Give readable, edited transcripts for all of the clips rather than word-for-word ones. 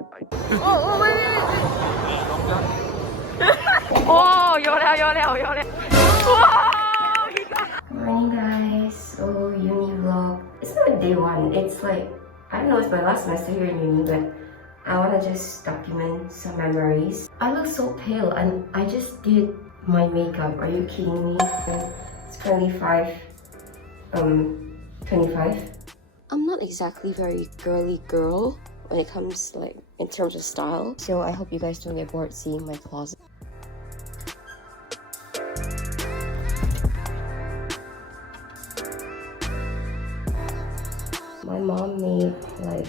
Oh, wait, oh, 有了。Morning guys, so uni vlog. It's not day one, it's like, I don't know, it's my last semester here in uni, but I wanna just document some memories. I look so pale and I just did my makeup. Are you kidding me? It's currently 5:25. I'm not exactly very girly girl when it comes like in terms of style, so I hope you guys don't get bored seeing my closet. My mom made like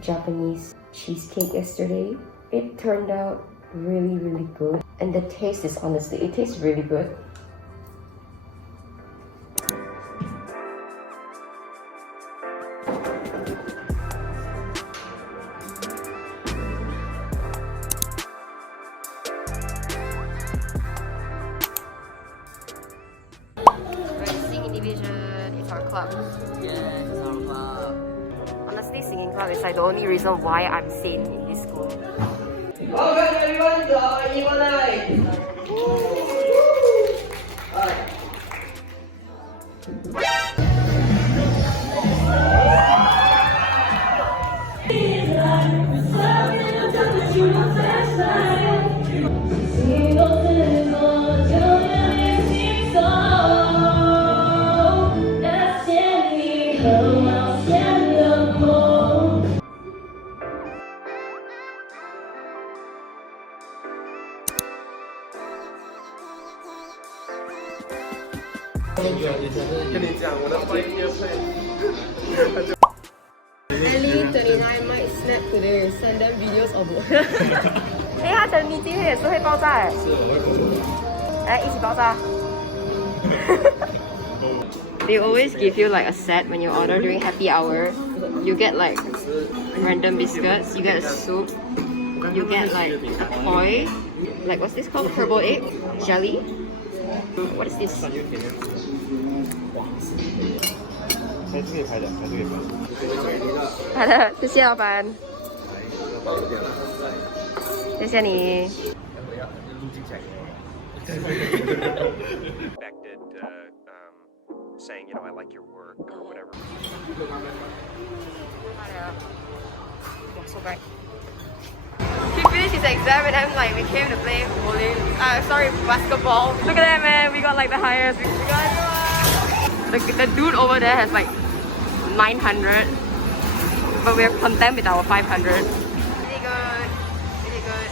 Japanese cheesecake yesterday. It turned out really good, and the taste is honestly, it tastes really good. Singing division is our club. Yeah, it's our club. Honestly, singing club is like the only reason why I'm sane in this school. Welcome everyone to our UNI! Ellie 29 might snap today, send them videos of work. 哎，他等你今天也是会爆炸哎。是，我会爆炸。哎，一起爆炸。They always give you like a set when you order during happy hour. You get like random biscuits, you get a soup, you get like a toy. Like what's this called? Herbal egg? Jelly? What is this? 还是可以拍的，还是可以拍。好的，谢谢老板。谢谢你。Saying, I like your work or whatever. So bright. He finished his exam and then like we came to play bowling. Sorry, basketball. Look at that, man. We got like the highest. We got everyone. The dude over there has like 900, but we're content with our 500. Really good. Really good.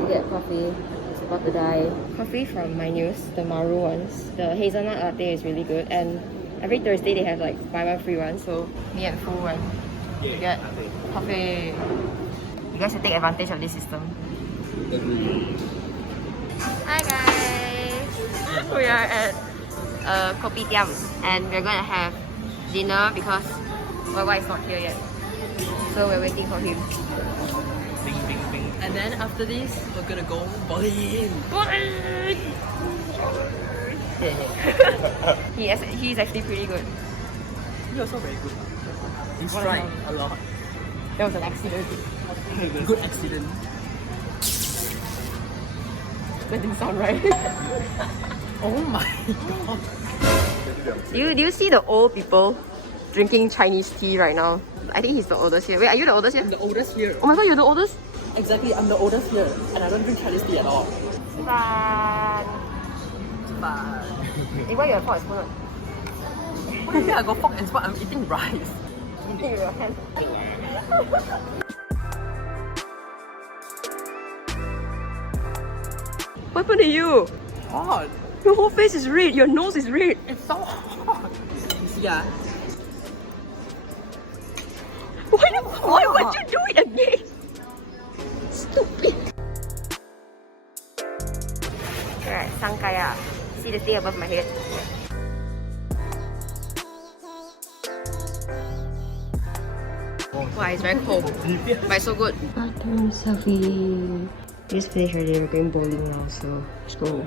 We get coffee. It's about to die. Coffee from my news, the Maru ones. The hazelnut latte is really good, and every Thursday they have like buy one free one. So me and Fu went to get coffee. You guys should take advantage of this system. Hi guys. We are at Kopitiam and we're gonna have dinner because Wai is not here yet. So we're waiting for him. And then after this, we're gonna go bowling. Bowling! He's actually pretty good. You're also very good. He's trying a lot. That was an accident. Good accident. That didn't sound right. Oh my god. Do you see the old people drinking Chinese tea right now? I think he's the oldest here. Wait, are you the oldest here? I'm the oldest here. Oh my god, you're the oldest? Exactly, I'm the oldest here. And I don't drink Chinese tea at all. Fun. But Hey, why you have fork and spoon? what do you mean I got fork and spoon? I'm eating rice. Eating with your hand. What happened to you? Hot. Your whole face is red. Your nose is red. It's so hot. Yeah. Why would you do it again? Stupid. Alright, Sangkaya. See the thing above my head? Wow, it's very cold. But it's so good. Bathroom selfie. We just finished already. We're going bowling now, so let's go.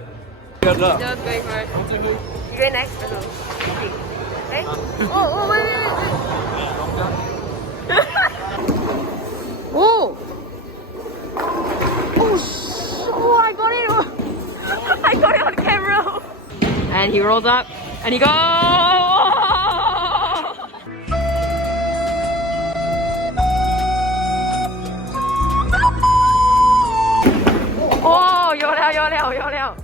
Just going first. You going next? Let's go. Okay. Oh, wait. And he rolls up and he goes. Oh, 有了有了有了。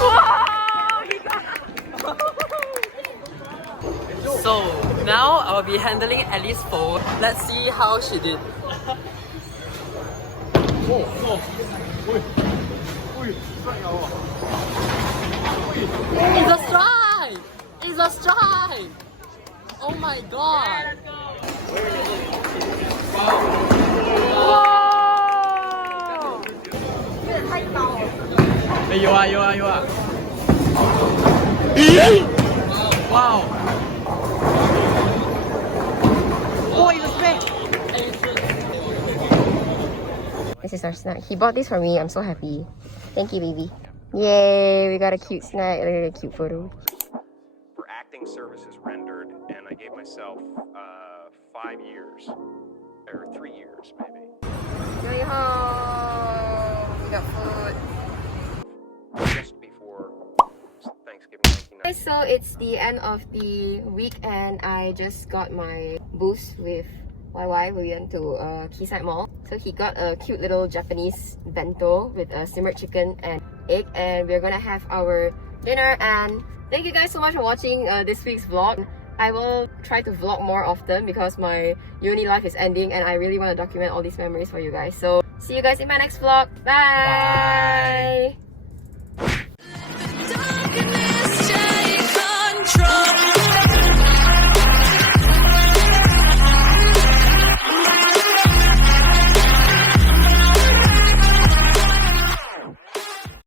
Wow, he got. So now I'll be handling Ellie's phone. Let's see how she did. It's a strike! It's a strike! Oh my god! Wow. 有啊有啊有啊 Wow! Oh, it's a snack! This is our snack. He bought this for me. I'm so happy. Thank you, baby. Yay, we got a cute snack. Look at a cute photo. For acting services rendered, and I gave myself 5 years, or 3 years maybe. Going home. We got food. Just before Thanksgiving 1990. So it's the end of the week and I just got my boost with YY. We went to Quayside Mall. So he got a cute little Japanese bento with a simmered chicken and egg, and we're gonna have our dinner. And thank you guys so much for watching this week's vlog. I will try to vlog more often because my uni life is ending and I really want to document all these memories for you guys. So see you guys in my next vlog. Bye.